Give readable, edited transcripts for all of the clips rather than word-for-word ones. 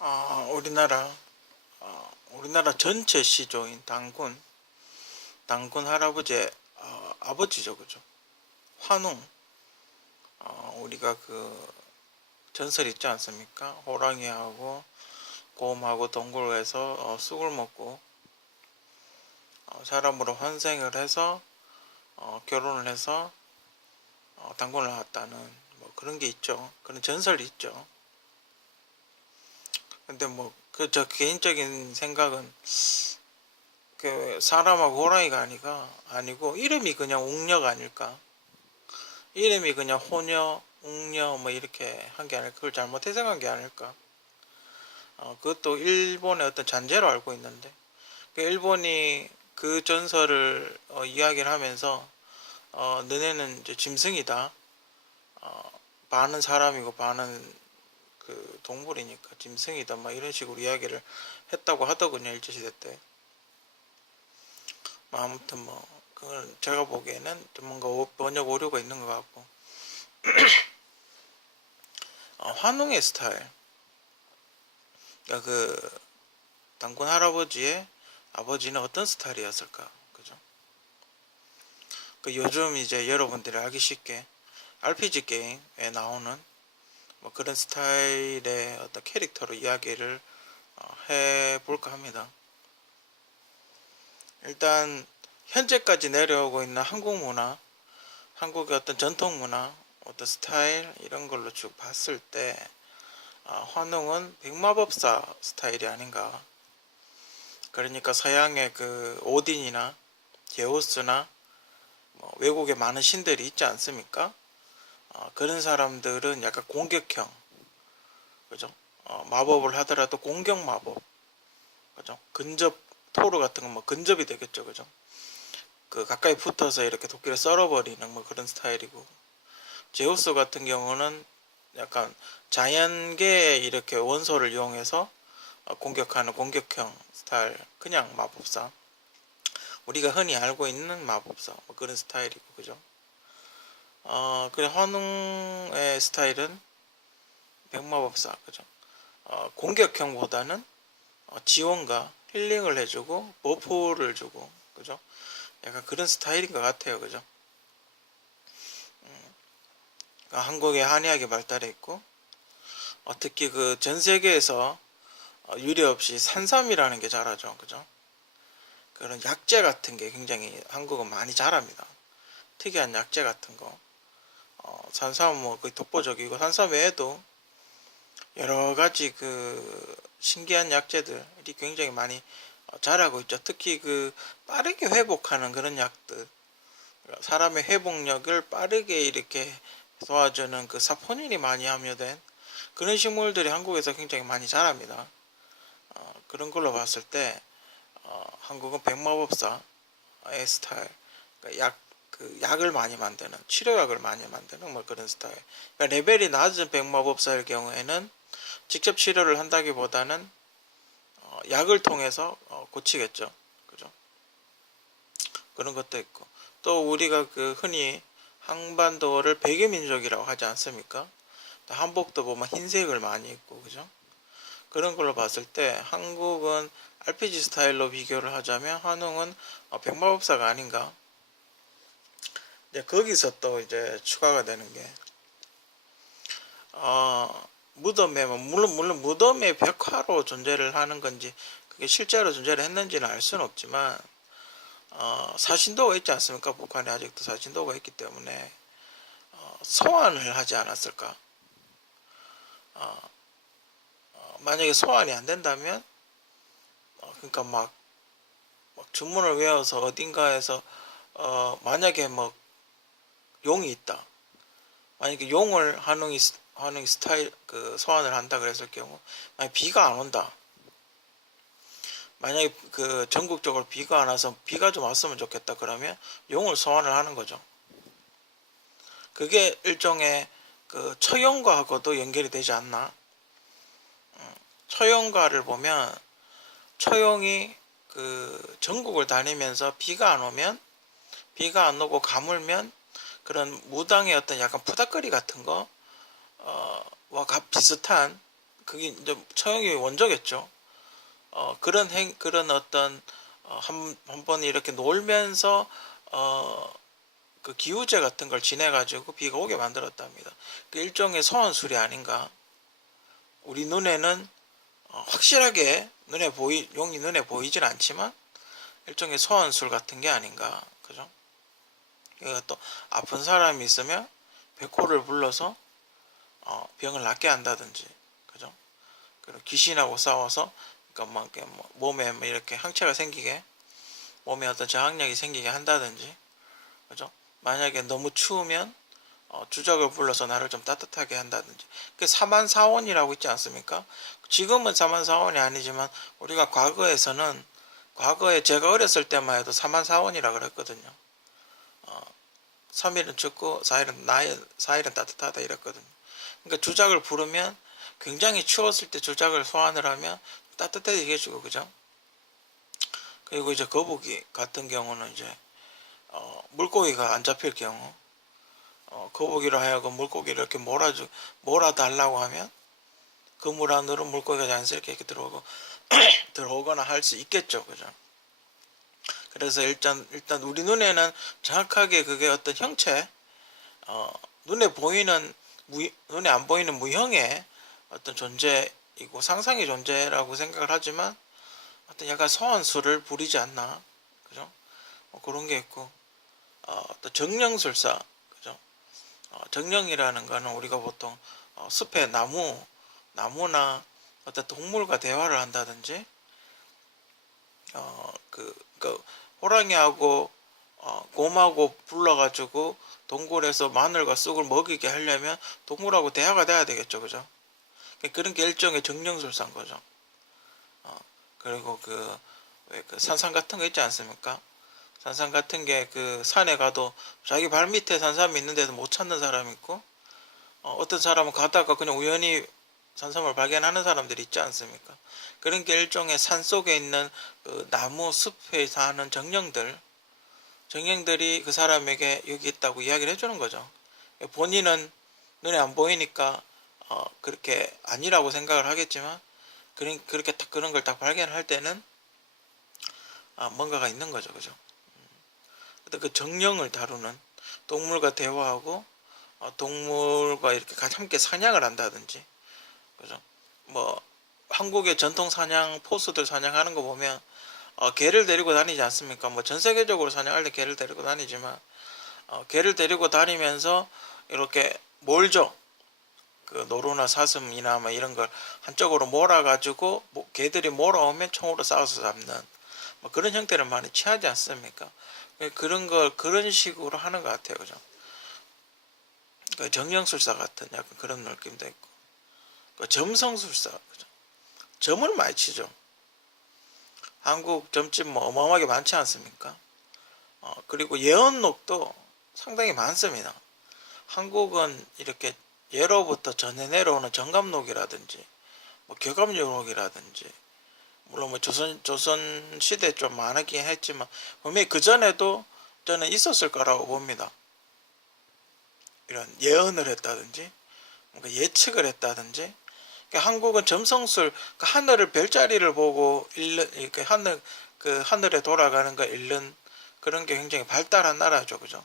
우리나라 우리나라 전체 시조인 당군 할아버지의 아버지죠, 그죠? 환웅. 우리가 그 전설 있지 않습니까? 호랑이하고 곰하고 동굴에서 쑥을 먹고 사람으로 환생을 해서 결혼을 해서 당군을 낳았다는 뭐 그런 게 있죠. 그런 전설이 있죠. 근데 뭐 그 저 개인적인 생각은 그 사람하고 호랑이가 아니고 이름이 그냥 웅녀가 아닐까. 이름이 그냥 호녀, 웅녀 뭐 이렇게 한 게 아닐까. 그걸 잘못 해석한 게 아닐까. 그것도 일본의 어떤 잔재로 알고 있는데 그 일본이 그 전설을 이야기를 하면서 너네는 이제 짐승이다. 반은 사람이고 반은 그 동물이니까 짐승이다. 막 이런 식으로 이야기를 했다고 하더군요. 일제시대 때. 아무튼 뭐 그건 제가 보기에는 좀 뭔가 번역 오류가 있는 것 같고. 환웅의 스타일. 그러니까 그 당군 할아버지의 아버지는 어떤 스타일이었을까, 그죠? 그 요즘 이제 여러분들이 알기 쉽게 RPG 게임에 나오는 뭐 그런 스타일의 어떤 캐릭터로 이야기를 해볼까 합니다. 일단 현재까지 내려오고 있는 한국 문화, 한국의 어떤 전통 문화, 어떤 스타일 이런 걸로 쭉 봤을 때 환웅은 백마법사 스타일이 아닌가. 그러니까 서양의 그 오딘이나 제우스나 뭐 외국에 많은 신들이 있지 않습니까? 그런 사람들은 약간 공격형, 그죠? 마법을 하더라도 공격 마법, 그죠? 근접 토르 같은 건 뭐 근접이 되겠죠, 그죠? 그 가까이 붙어서 이렇게 도끼를 썰어버리는 뭐 그런 스타일이고, 제우스 같은 경우는 약간 자연계의 이렇게 원소를 이용해서 공격하는 공격형 스타일, 그냥 마법사. 우리가 흔히 알고 있는 마법사, 뭐 그런 스타일이고, 그죠? 그래, 환웅의 스타일은 백마법사, 그죠? 공격형보다는 지원과 힐링을 해주고, 버프를 주고, 그죠? 약간 그런 스타일인 것 같아요, 그죠? 한국의 한의학이 발달해 있고, 특히 그 전 세계에서 유례 없이 산삼이라는 게 자라죠, 그죠? 그런 약재 같은 게 굉장히 한국은 많이 자랍니다. 특이한 약재 같은 거. 산삼은 뭐 거의 독보적이고, 산삼 외에도 여러 가지 그 신기한 약재들이 굉장히 많이 자라고 있죠. 특히 그 빠르게 회복하는 그런 약들, 사람의 회복력을 빠르게 이렇게 도와주는 그 사포닌이 많이 함유된 그런 식물들이 한국에서 굉장히 많이 자랍니다. 그런 걸로 봤을 때 한국은 백마법사의 스타일, 그러니까 그 약을 많이 만드는, 치료약을 많이 만드는 뭐 그런 스타일. 그러니까 레벨이 낮은 백마법사일 경우에는 직접 치료를 한다기보다는 약을 통해서 고치겠죠. 그죠? 그런 것도 있고. 또 우리가 그 흔히 한반도를 백여민족이라고 하지 않습니까? 한복도 보면 흰색을 많이 입고, 그죠? 그런 걸로 봤을 때 한국은 RPG 스타일로 비교를 하자면 한웅은 백마법사가 아닌가. 이제 거기서 또 이제 추가가 되는 게 무덤에 물론 무덤의 벽화로 존재를 하는 건지 그게 실제로 존재를 했는지는 알 수는 없지만 사신도가 있지 않습니까? 북한에 아직도 사신도가 있기 때문에 소환을 하지 않았을까? 만약에 소환이 안 된다면 그러니까 막 주문을 외워서 어딘가에서 만약에 뭐 용이 있다. 만약에 용을 한웅이 스타일 그 소환을 한다 그랬을 경우 만약 비가 안 온다. 만약에 그 전국적으로 비가 안 와서 비가 좀 왔으면 좋겠다 그러면 용을 소환을 하는 거죠. 그게 일종의 그 처용과하고도 연결이 되지 않나? 처용과를 보면 처용이 그 전국을 다니면서 비가 안 오고 가물면 그런 무당의 어떤 약간 푸닥거리 같은 거와 비슷한 그게 이제 처형이 원조겠죠. 그런 어떤 한 번 이렇게 놀면서 그 기우제 같은 걸 지내가지고 비가 오게 만들었답니다. 그 일종의 소환술이 아닌가. 우리 눈에는 확실하게 용이 눈에 보이진 않지만 일종의 소환술 같은 게 아닌가. 그죠? 그러니까 또 아픈 사람이 있으면 백호를 불러서 병을 낫게 한다든지, 그죠? 그리고 귀신하고 싸워서 그러니까 막 이렇게 몸에 이렇게 항체가 생기게, 몸에 어떤 저항력이 생기게 한다든지, 그죠? 만약에 너무 추우면 주작을 불러서 나를 좀 따뜻하게 한다든지. 그 사만사원이라고 있지 않습니까? 지금은 사만사원이 아니지만 우리가 과거에 제가 어렸을 때만 해도 사만사원이라 그랬거든요. 3일은 춥고 4일은 따뜻하다 이랬거든요. 그러니까 주작을 부르면 굉장히 추웠을 때 주작을 소환을 하면 따뜻하게 해주고, 그죠? 그리고 이제 거북이 같은 경우는 이제 물고기가 안 잡힐 경우 거북이로 하여금 물고기를 이렇게 몰아달라고 하면 그 물 안으로 물고기가 자연스럽게 이렇게 들어오거나 할 수 있겠죠, 그죠? 그래서 일단 우리 눈에는 정확하게 그게 어떤 형체, 눈에 안 보이는 무형의 어떤 존재이고 상상의 존재라고 생각을 하지만 어떤 약간 소환술을 부리지 않나, 그죠? 그런 게 있고, 또 정령술사, 그죠? 정령이라는 거는 우리가 보통 숲의 나무나 어떤 동물과 대화를 한다든지, 그 호랑이하고 곰하고 불러가지고 동굴에서 마늘과 쑥을 먹이게 하려면 동물하고 대화가 돼야 되겠죠, 그죠? 그런 게 일종의 정령술사인 거죠. 그리고 왜 그 산삼 같은 거 있지 않습니까? 산삼 같은 게 그 산에 가도 자기 발 밑에 산삼이 있는데도 못 찾는 사람이 있고, 어떤 사람은 가다가 그냥 우연히 산삼을 발견하는 사람들이 있지 않습니까? 그런 게 일종의 산 속에 있는 그 나무 숲에 사는 정령들이 그 사람에게 여기 있다고 이야기를 해주는 거죠. 본인은 눈에 안 보이니까 그렇게 아니라고 생각을 하겠지만 그렇게 딱 그런 걸 딱 발견할 때는 뭔가가 있는 거죠, 그죠? 그 정령을 다루는, 동물과 대화하고 동물과 이렇게 같이 함께 사냥을 한다든지, 그죠? 뭐 한국의 전통 사냥 포수들 사냥하는 거 보면 개를 데리고 다니지 않습니까? 뭐 전 세계적으로 사냥할 때 개를 데리고 다니지만 개를 데리고 다니면서 이렇게 몰죠. 그 노루나 사슴이나 뭐 이런 걸 한쪽으로 몰아가지고 개들이 몰아오면 총으로 싸워서 잡는 뭐 그런 형태를 많이 취하지 않습니까? 그런 걸 그런 식으로 하는 것 같아요, 그죠? 그 정령술사 같은 약간 그런 느낌도 있고, 그 점성술사, 그죠? 점을 많이 치죠. 한국 점집 뭐 어마어마하게 많지 않습니까? 그리고 예언록도 상당히 많습니다. 한국은 이렇게 예로부터 전해 내려오는 정감록이라든지 뭐 교감록이라든지 물론 뭐 조선 시대 좀 많긴 했지만 분명히 그 전에도 저는 있었을 거라고 봅니다. 이런 예언을 했다든지 뭔가 예측을 했다든지. 그러니까 한국은 점성술, 그 하늘을 별자리를 보고 이렇게 하늘에 돌아가는 거 읽는 그런 게 굉장히 발달한 나라죠, 그죠?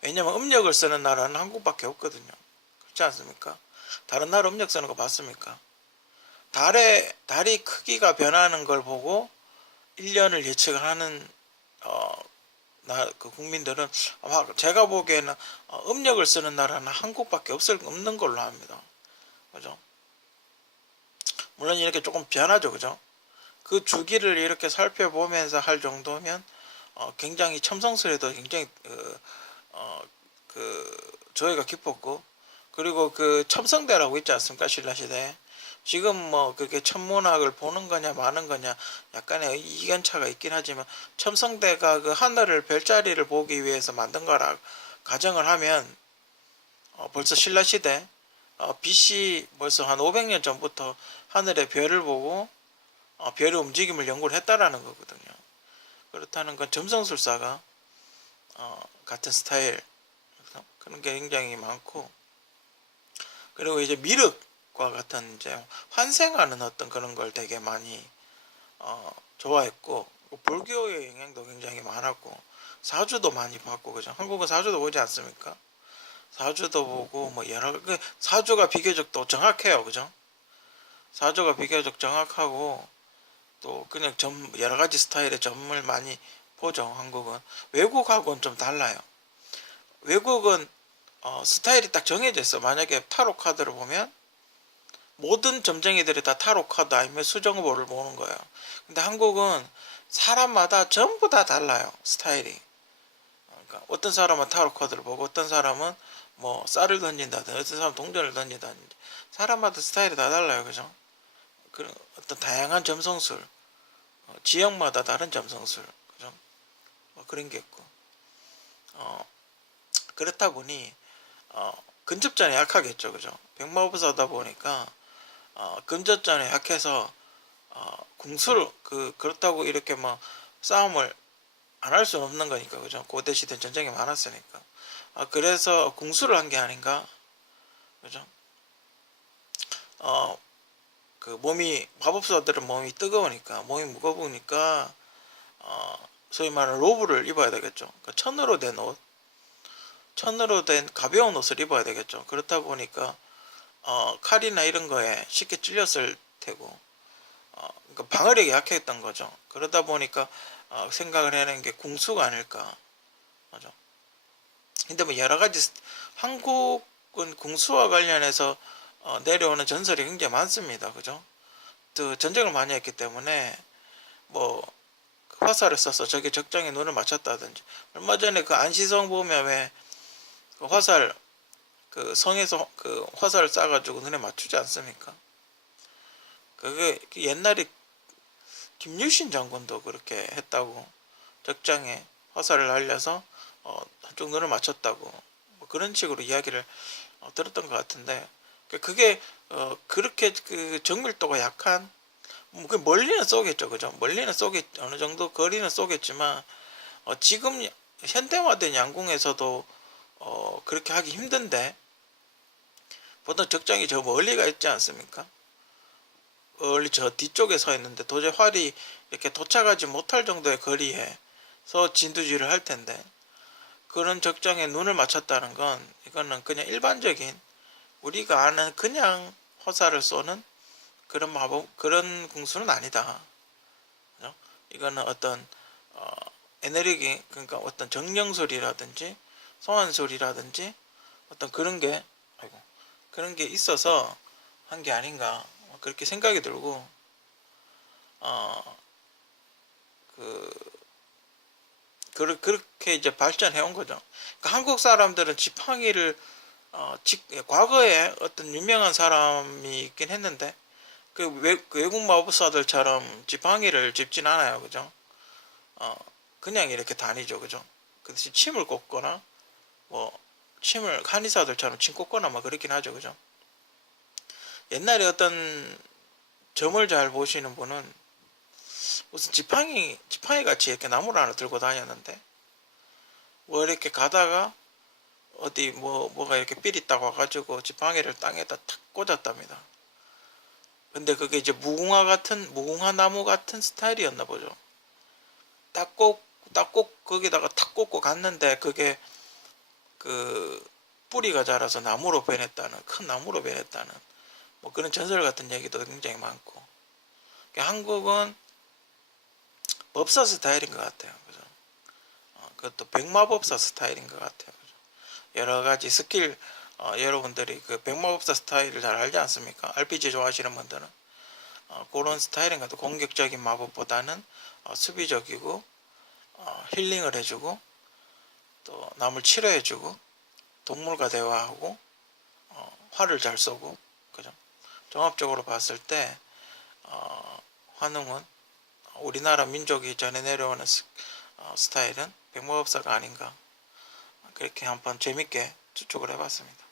왜냐면 음력을 쓰는 나라는 한국밖에 없거든요. 그렇지 않습니까? 다른 나라 음력 쓰는 거 봤습니까? 달이 크기가 변하는 걸 보고 1년을 예측을 하는 그 국민들은 아마 제가 보기에는 음력을 쓰는 나라는 한국밖에 없는 걸로 합니다. 그죠? 물론 이렇게 조금 변하죠, 그죠? 그 주기를 이렇게 살펴보면서 할 정도면 굉장히 첨성술에도 굉장히 조예가 깊었고, 그리고 그 첨성대라고 있지 않습니까? 신라시대에. 지금 뭐 그렇게 천문학을 보는 거냐 마는 거냐 약간의 이견차가 있긴 하지만 첨성대가 그 하늘을 별자리를 보기 위해서 만든 거라 가정을 하면 벌써 신라시대 BC 벌써 한 500년 전부터 하늘의 별을 보고 별의 움직임을 연구를 했다라는 거거든요. 그렇다는 건 점성술사가 같은 스타일 그런 게 굉장히 많고, 그리고 이제 미륵 같은 이제 환생하는 어떤 그런 걸 되게 많이 좋아했고, 불교의 영향도 굉장히 많았고, 사주도 많이 봤고, 그죠? 한국은 사주도 보지 않습니까? 사주도 보고 뭐 여러 사주가 비교적 또 정확해요, 그죠? 사주가 비교적 정확하고, 또 그냥 여러 가지 스타일의 점을 많이 보죠. 한국은 외국하고는 좀 달라요. 외국은 스타일이 딱 정해져 있어. 만약에 타로 카드를 보면 모든 점쟁이들이 다 타로 카드 아니면 수정보를 보는 거예요. 근데 한국은 사람마다 전부 다 달라요, 스타일이. 그러니까 어떤 사람은 타로 카드를 보고, 어떤 사람은 뭐 쌀을 던진다든지, 어떤 사람은 동전을 던진다든지, 사람마다 스타일이 다 달라요, 그죠? 그런 어떤 다양한 점성술, 지역마다 다른 점성술, 그죠? 뭐 그런 게 있고, 어, 그렇다 보니 근접전에 약하겠죠, 그죠? 백마법사다 보니까 근접전에 약해서 궁수를 그렇다고 이렇게 뭐 싸움을 안 할 수는 없는 거니까, 그죠? 고대 시대 전쟁이 많았으니까. 그래서 궁수를 한 게 아닌가, 그죠? 그 몸이 마법사들은 몸이 뜨거우니까, 몸이 무거우니까 소위 말하는 로브를 입어야 되겠죠. 그러니까 천으로 된 가벼운 옷을 입어야 되겠죠. 그렇다 보니까 칼이나 이런 거에 쉽게 찔렸을 테고, 그러니까 방어력이 약했던 거죠. 그러다 보니까 생각을 해낸 게 궁수가 아닐까, 맞죠? 근데 뭐 여러 가지 한국은 궁수와 관련해서 내려오는 전설이 굉장히 많습니다, 그죠? 또 전쟁을 많이 했기 때문에 뭐 화살을 쏴서 저게 적정에 눈을 맞췄다든지, 얼마 전에 그 안시성 보면 왜그 화살, 그 성에서 그 화살을 쏴가지고 눈에 맞추지 않습니까? 그게 옛날에 김유신 장군도 그렇게 했다고, 적장에 화살을 날려서 한쪽 눈을 맞췄다고, 뭐 그런 식으로 이야기를 들었던 것 같은데, 그게 그렇게 그 정밀도가 약한, 그 멀리는 쏘겠죠, 그죠? 멀리는 쏘겠, 어느 정도 거리는 쏘겠지만 지금 현대화된 양궁에서도 그렇게 하기 힘든데, 보통 적장이 저 멀리가 있지 않습니까? 멀리 저 뒤쪽에 서 있는데 도저히 활이 이렇게 도착하지 못할 정도의 거리에서 진두지를 할 텐데, 그런 적장에 눈을 맞췄다는 건 이거는 그냥 일반적인 우리가 아는 그냥 화살을 쏘는 그런 마법, 그런 궁수는 아니다. 그죠? 이거는 어떤 에너지, 그러니까 어떤 정령술이라든지 소환술이라든지 어떤 그런 게, 아이고, 그런 게 있어서 한 게 아닌가, 그렇게 생각이 들고, 어, 그 그렇게 이제 발전해 온 거죠. 그러니까 한국 사람들은 지팡이를 과거에 어떤 유명한 사람이 있긴 했는데, 그 외국 마법사들처럼 지팡이를 짚진 않아요, 그죠? 그냥 이렇게 다니죠, 그죠? 그 대신 침을 꽂거나 뭐 침을 한의사들처럼 침 꽂거나 막 그렇긴 하죠, 그죠? 옛날에 어떤 점을 잘 보시는 분은 무슨 지팡이 같이 이렇게 나무를 하나 들고 다녔는데, 뭐 이렇게 가다가 어디 뭐가 이렇게 삘 있다고 와가지고 지팡이를 땅에다 탁 꽂았답니다. 근데 그게 이제 무궁화 나무 같은 스타일이었나 보죠. 딱꼭 거기다가 탁 꽂고 갔는데, 그게 그 뿌리가 자라서 나무로 변했다는, 큰 나무로 변했다는 뭐 그런 전설 같은 얘기도 굉장히 많고. 그러니까 한국은 법사 스타일인 것 같아요, 그죠? 그것도 백마법사 스타일인 것 같아요, 그죠? 여러 가지 스킬, 여러분들이 그 백마법사 스타일을 잘 알지 않습니까? RPG 좋아하시는 분들은 그런 스타일인 것 같아요. 공격적인 마법보다는 수비적이고, 힐링을 해주고, 또 남을 치료해주고, 동물과 대화하고, 활을 잘 쏘고, 그죠? 종합적으로 봤을 때 환웅은 우리나라 민족이 전해 내려오는 스타일은 백마법사가 아닌가, 그렇게 한번 재밌게 추측을 해봤습니다.